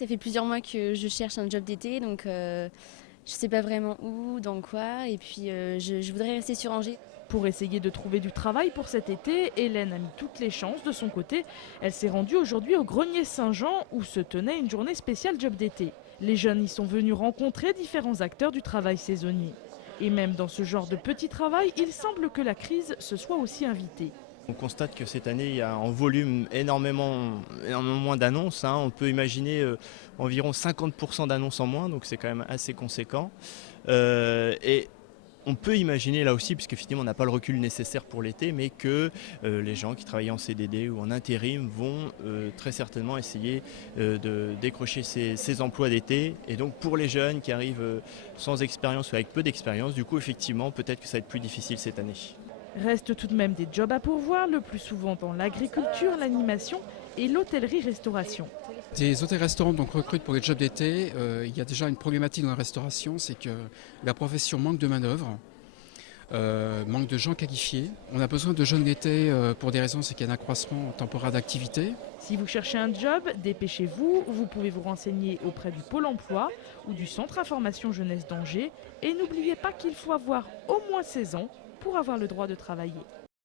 Ça fait plusieurs mois que je cherche un job d'été, donc je sais pas vraiment où, dans quoi, et puis je voudrais rester sur Angers. Pour essayer de trouver du travail pour cet été, Hélène a mis toutes les chances de son côté. Elle s'est rendue aujourd'hui au Grenier Saint-Jean où se tenait une journée spéciale job d'été. Les jeunes y sont venus rencontrer différents acteurs du travail saisonnier. Et même dans ce genre de petit travail, il semble que la crise se soit aussi invitée. On constate que cette année, il y a en volume énormément moins d'annonces, hein. On peut imaginer environ 50% d'annonces en moins, donc c'est quand même assez conséquent. Et on peut imaginer là aussi, puisque finalement on n'a pas le recul nécessaire pour l'été, mais que les gens qui travaillent en CDD ou en intérim vont très certainement essayer de décrocher ces emplois d'été. Et donc pour les jeunes qui arrivent sans expérience ou avec peu d'expérience, du coup effectivement peut-être que ça va être plus difficile cette année. Restent tout de même des jobs à pourvoir, le plus souvent dans l'agriculture, l'animation et l'hôtellerie-restauration. Les hôtels-restaurants donc recrutent pour les jobs d'été. Il y a déjà une problématique dans la restauration, c'est que la profession manque de main-d'œuvre, manque de gens qualifiés. On a besoin de jeunes d'été pour des raisons, c'est qu'il y a un accroissement temporaire d'activité. Si vous cherchez un job, dépêchez-vous, vous pouvez vous renseigner auprès du Pôle emploi ou du Centre Information Jeunesse d'Angers. Et n'oubliez pas qu'il faut avoir au moins 16 ans pour avoir le droit de travailler.